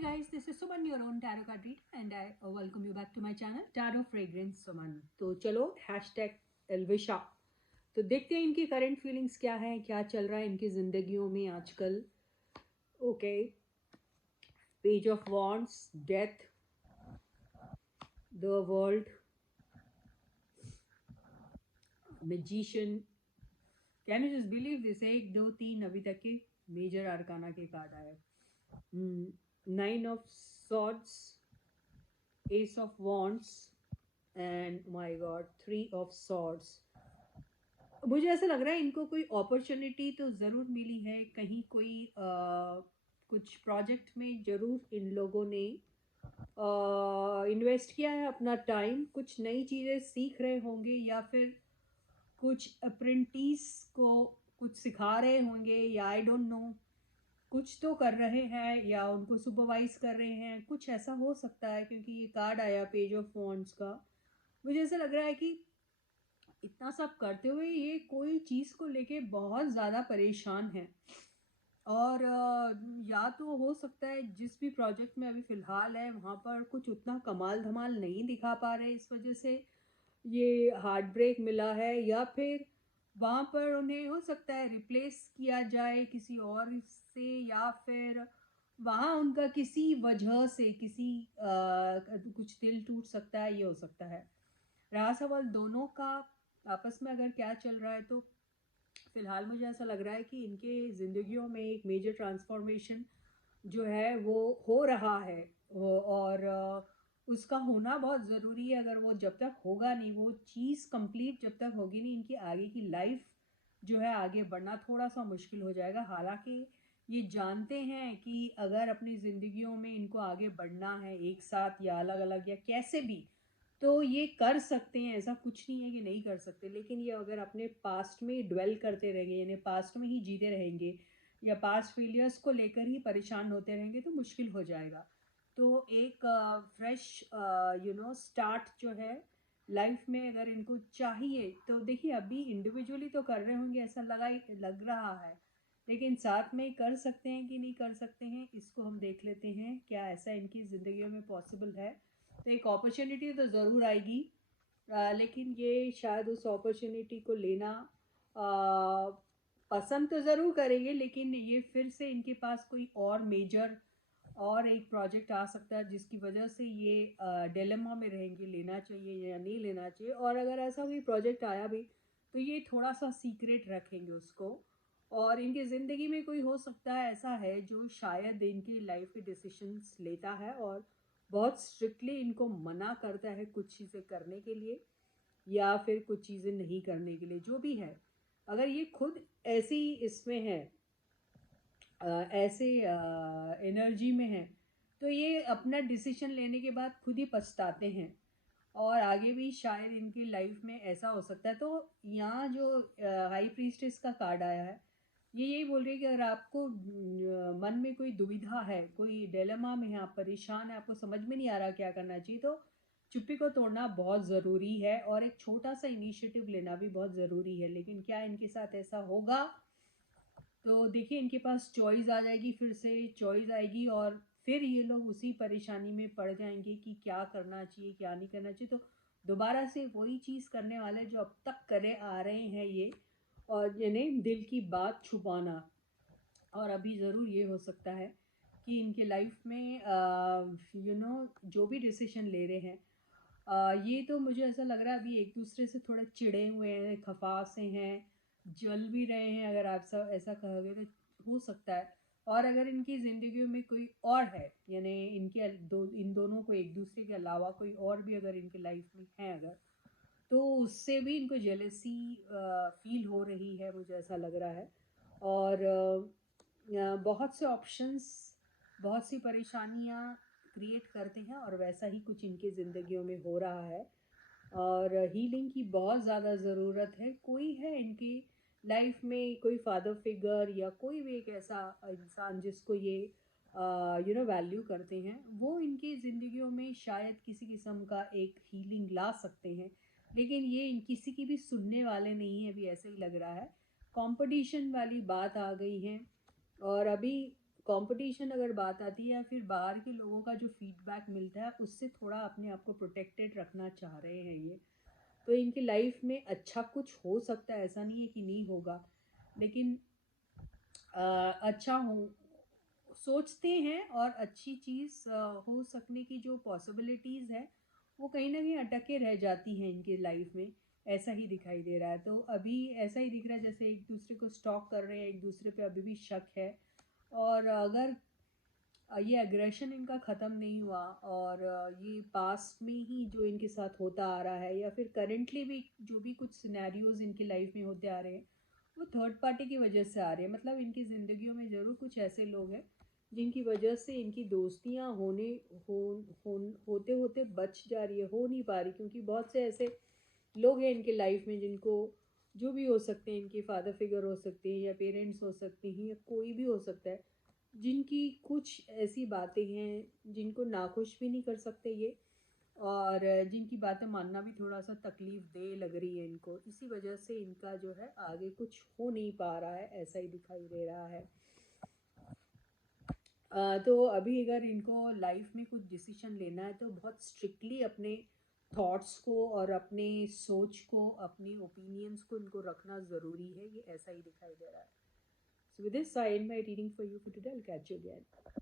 Hey guys, this is Suman, your own tarot card reader, and I welcome you back to my channel, Tarot Fragrance Suman. तो चलो hashtag Elvisha. तो देखते हैं इनकी current feelings क्या है, क्या चल रहा है इनकी जिंदगियों में आजकल। Okay, page of wands, death, the world, magician. Can you just believe this? 1 2 3 अभी तक के मेजर आर्काना के कार्ड आए। 9 of swords, S of wands and my God 3 of swords. मुझे ऐसा लग रहा है इनको कोई अपॉर्चुनिटी तो ज़रूर मिली है, कहीं कोई कुछ प्रोजेक्ट में ज़रूर इन लोगों ने इन्वेस्ट किया है अपना टाइम, कुछ नई चीज़ें सीख रहे होंगे या फिर कुछ अप्रेंटिस को कुछ सिखा रहे होंगे, या आई डोंट नो, कुछ तो कर रहे हैं या उनको सुपरवाइज कर रहे हैं, कुछ ऐसा हो सकता है। क्योंकि ये कार्ड आया पेज ऑफ वॉन्ड्स का, मुझे ऐसा लग रहा है कि इतना सब करते हुए ये कोई चीज़ को लेके बहुत ज़्यादा परेशान है। और या तो हो सकता है जिस भी प्रोजेक्ट में अभी फ़िलहाल है वहाँ पर कुछ उतना कमाल धमाल नहीं दिखा पा रहे, इस वजह से ये हार्ट ब्रेक मिला है, या फिर वहाँ पर उन्हें हो सकता है रिप्लेस किया जाए किसी और से, या फिर वहाँ उनका किसी वजह से कुछ दिल टूट सकता है, ये हो सकता है। रहा सवाल दोनों का आपस में अगर क्या चल रहा है, तो फ़िलहाल मुझे ऐसा लग रहा है कि इनके ज़िंदगियों में एक मेजर ट्रांसफॉर्मेशन जो है वो हो रहा है। और उसका होना बहुत ज़रूरी है। अगर वो जब तक होगा नहीं, वो चीज़ कंप्लीट जब तक होगी नहीं, इनकी आगे की लाइफ जो है आगे बढ़ना थोड़ा सा मुश्किल हो जाएगा। हालांकि ये जानते हैं कि अगर अपनी ज़िंदगियों में इनको आगे बढ़ना है एक साथ या अलग अलग या कैसे भी, तो ये कर सकते हैं, ऐसा कुछ नहीं है कि नहीं कर सकते। लेकिन ये अगर अपने पास्ट में ड्वेल करते रहेंगे, यानी पास्ट में ही जीते रहेंगे या पास्ट फेलियर्स को लेकर ही परेशान होते रहेंगे, तो मुश्किल हो जाएगा। तो एक फ्रेश स्टार्ट जो है लाइफ में अगर इनको चाहिए, तो देखिए अभी इंडिविजुअली तो कर रहे होंगे ऐसा लग रहा है, लेकिन साथ में कर सकते हैं कि नहीं कर सकते हैं, इसको हम देख लेते हैं क्या ऐसा इनकी ज़िंदगियों में पॉसिबल है। तो एक अपॉर्चुनिटी तो ज़रूर आएगी, लेकिन ये शायद उस अपॉर्चुनिटी को लेना पसंद तो ज़रूर करेंगे, लेकिन ये फिर से इनके पास कोई और मेजर और एक प्रोजेक्ट आ सकता है जिसकी वजह से ये डिलेमा में रहेंगे, लेना चाहिए या नहीं लेना चाहिए। और अगर ऐसा कोई प्रोजेक्ट आया भी, तो ये थोड़ा सा सीक्रेट रखेंगे उसको। और इनकी ज़िंदगी में कोई हो सकता है ऐसा है जो शायद इनकी लाइफ के डिसीशंस लेता है और बहुत स्ट्रिक्टली इनको मना करता है कुछ चीज़ें करने के लिए या फिर कुछ चीज़ें नहीं करने के लिए, जो भी है। अगर ये खुद ऐसी इसमें है, ऐसे एनर्जी में है, तो ये अपना डिसीजन लेने के बाद खुद ही पछताते हैं और आगे भी शायद इनकी लाइफ में ऐसा हो सकता है। तो यहाँ जो हाई प्रीस्टेस का कार्ड आया है, ये यही बोल रही है कि अगर आपको मन में कोई दुविधा है, कोई डिलेमा में है, आप परेशान है, आपको समझ में नहीं आ रहा क्या करना चाहिए, तो चुप्पी को तोड़ना बहुत ज़रूरी है और एक छोटा सा इनिशिएटिव लेना भी बहुत ज़रूरी है। लेकिन क्या इनके साथ ऐसा होगा? तो देखिए इनके पास चॉइस आ जाएगी, फिर से चॉइस आएगी और फिर ये लोग उसी परेशानी में पड़ जाएंगे कि क्या करना चाहिए क्या नहीं करना चाहिए। तो दोबारा से वही चीज़ करने वाले जो अब तक करे आ रहे हैं ये, और यानी दिल की बात छुपाना। और अभी ज़रूर ये हो सकता है कि इनके लाइफ में जो भी डिसीजन ले रहे हैं, ये तो मुझे ऐसा लग रहा है अभी एक दूसरे से थोड़ा चिढ़े हुए हैं, खफा से हैं, जल भी रहे हैं, अगर आप सब ऐसा कहोगे तो हो सकता है। और अगर इनकी ज़िंदगी में कोई और है, यानी इन दोनों को एक दूसरे के अलावा कोई और भी अगर इनके लाइफ में है अगर, तो उससे भी इनको जेलसी फील हो रही है, मुझे ऐसा लग रहा है। और बहुत से ऑप्शंस, बहुत सी परेशानियाँ क्रिएट करते हैं और वैसा ही कुछ इनकी ज़िंदगियों में हो रहा है। और हीलिंग की बहुत ज़्यादा ज़रूरत है। कोई है इनकी लाइफ में, कोई फादर फिगर या कोई भी एक ऐसा इंसान जिसको ये वैल्यू करते हैं, वो इनकी ज़िंदगियों में शायद किसी किस्म का एक हीलिंग ला सकते हैं। लेकिन ये किसी की भी सुनने वाले नहीं है, अभी ऐसा ही लग रहा है। कंपटीशन वाली बात आ गई है और अभी कंपटीशन अगर बात आती है या फिर बाहर के लोगों का जो फीडबैक मिलता है उससे थोड़ा अपने आप को प्रोटेक्टेड रखना चाह रहे हैं ये। तो इनकी लाइफ में अच्छा कुछ हो सकता है, ऐसा नहीं है कि नहीं होगा, लेकिन अच्छा हो सोचते हैं और अच्छी चीज़ हो सकने की जो पॉसिबिलिटीज़ है वो कहीं ना कहीं अटके रह जाती हैं इनके लाइफ में। ऐसा ही दिखाई दे रहा है। तो अभी ऐसा ही दिख रहा है जैसे एक दूसरे को स्टॉक कर रहे हैं, एक दूसरे पे अभी भी शक है। और अगर ये एग्रेशन इनका ख़त्म नहीं हुआ और ये पास्ट में ही जो इनके साथ होता आ रहा है या फिर करेंटली भी जो भी कुछ सिनेरियोज इनकी लाइफ में होते आ रहे हैं वो थर्ड पार्टी की वजह से आ रहे हैं। मतलब इनकी ज़िंदगियों में ज़रूर कुछ ऐसे लोग हैं जिनकी वजह से इनकी दोस्तियां होते होते बच जा रही है, हो नहीं पा रही, क्योंकि बहुत से ऐसे लोग हैं इनके लाइफ में जिनको जो भी हो सकते हैं, इनके फादर फिगर हो सकते हैं या पेरेंट्स हो सकते हैं या कोई भी हो सकता है, जिनकी कुछ ऐसी बातें हैं जिनको नाखुश भी नहीं कर सकते ये, और जिनकी बातें मानना भी थोड़ा सा तकलीफ दे लग रही है इनको। इसी वजह से इनका जो है आगे कुछ हो नहीं पा रहा है, ऐसा ही दिखाई दे रहा है। तो अभी अगर इनको लाइफ में कुछ डिसीजन लेना है तो बहुत स्ट्रिक्टली अपने थॉट्स को और अपने सोच को, अपने ओपिनियंस को इनको रखना ज़रूरी है, ये ऐसा ही दिखाई दे रहा है। So with this, I end my reading for you for today. I'll catch you again.